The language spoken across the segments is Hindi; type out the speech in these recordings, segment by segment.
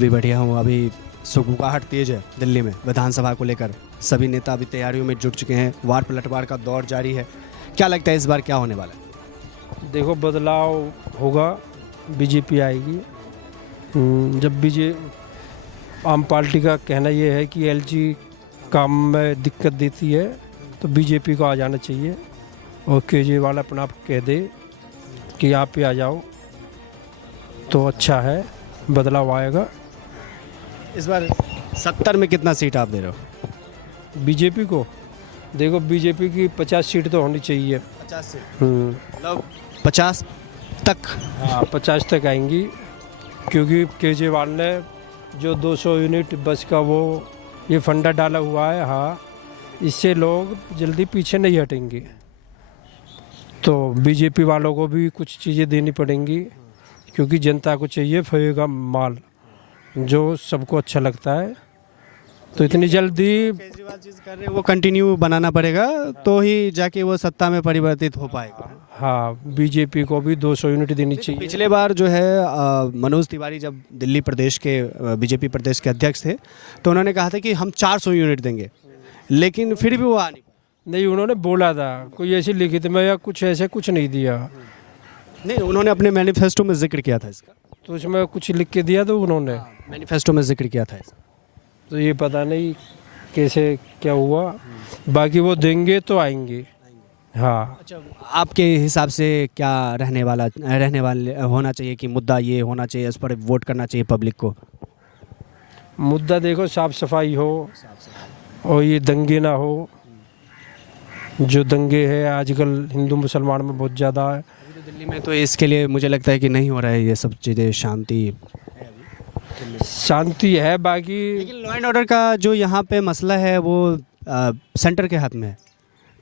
भी बढ़िया हूँ। अभी सुगबुगाहट तेज है दिल्ली में विधानसभा को लेकर। सभी नेता अभी तैयारियों में जुट चुके हैं। वार पलटवार का दौर जारी है। क्या लगता है इस बार क्या होने वाला है? देखो बदलाव होगा, बीजेपी आएगी। जब आम पार्टी का कहना ये है कि एलजी काम में दिक्कत देती है तो बीजेपी को आ जाना चाहिए और केजरीवाल अपना आप कह दे कि आप ही आ जाओ तो अच्छा है, बदलाव आएगा। इस बार 70 में कितना सीट आप दे रहे हो? बीजेपी को देखो, बीजेपी की 50 सीट तो होनी चाहिए। 50 से मतलब 50 तक। हाँ 50 तक आएंगी, क्योंकि केजरीवाल ने जो 200 यूनिट बस का वो ये फंडा डाला हुआ है। हाँ, इससे लोग जल्दी पीछे नहीं हटेंगे। तो बीजेपी वालों को भी कुछ चीज़ें देनी पड़ेंगी, क्योंकि जनता को चाहिए फ्री का माल जो सबको अच्छा लगता है। तो इतनी जल्दी केजरीवाल चीज कर रहे हैं वो कंटिन्यू बनाना पड़ेगा तो ही जाके वो सत्ता में परिवर्तित हो पाएगा। हाँ, बीजेपी को भी 200 यूनिट देनी चाहिए। पिछले बार जो है मनोज तिवारी जब दिल्ली प्रदेश के बीजेपी प्रदेश के अध्यक्ष थे तो उन्होंने कहा था कि हम 400 यूनिट देंगे, लेकिन फिर भी वो आ नहीं। उन्होंने बोला था, कोई ऐसी लिखित में या कुछ ऐसे कुछ नहीं दिया। नहीं, उन्होंने अपने मैनिफेस्टो में जिक्र किया था इसका। तो उसमें कुछ लिख के दिया तो उन्होंने, मैनिफेस्टो में जिक्र किया था इसका। तो ये पता नहीं कैसे क्या हुआ। बाकी वो देंगे तो आएंगे। हाँ, अच्छा, आपके हिसाब से क्या रहने वाले होना चाहिए कि मुद्दा ये होना चाहिए, इस पर वोट करना चाहिए पब्लिक को? मुद्दा देखो साफ सफाई हो और ये दंगे ना हो। जो दंगे है आजकल हिंदू मुसलमान में बहुत ज़्यादा है। दिल्ली में तो इसके लिए मुझे लगता है कि नहीं हो रहा है ये सब चीज़ें। शांति है बाकी। लेकिन लॉ एंड ऑर्डर का जो यहाँ पे मसला है वो सेंटर के हाथ में है।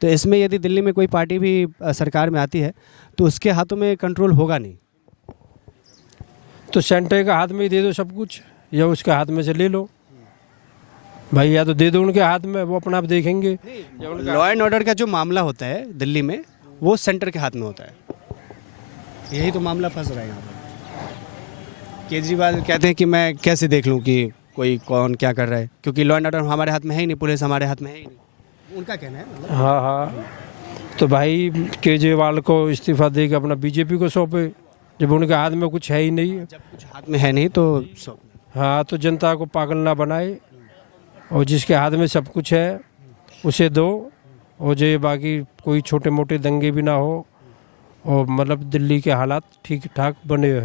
तो इसमें यदि दिल्ली में कोई पार्टी भी सरकार में आती है तो उसके हाथों में कंट्रोल होगा नहीं। तो सेंटर के हाथ में ही दे दो सब कुछ, या उसके हाथ में से ले लो भाई, या तो दे दो उनके हाथ में, वो अपना आप देखेंगे। लॉ एंड ऑर्डर का जो मामला होता है दिल्ली में वो सेंटर के हाथ में होता है। यही तो मामला फंस रहा है यहाँ पर। केजरीवाल कहते हैं कि मैं कैसे देख लूँ कि कोई कौन क्या कर रहा है, क्योंकि लॉ एंड ऑर्डर हमारे हाथ में है ही नहीं, पुलिस हमारे हाथ में है ही नहीं। उनका कहना है मतलब। हाँ हाँ, तो भाई केजरीवाल को इस्तीफा दे के अपना बीजेपी को सौंपे, जब उनके हाथ में कुछ है ही नहीं। जब कुछ हाथ में है नहीं तो हाँ, तो जनता को पागल ना बनाए, और जिसके हाथ में सब कुछ है उसे दो, और जो बाकी कोई छोटे मोटे दंगे भी ना हो, और मतलब दिल्ली के हालात ठीक ठाक बने हुए।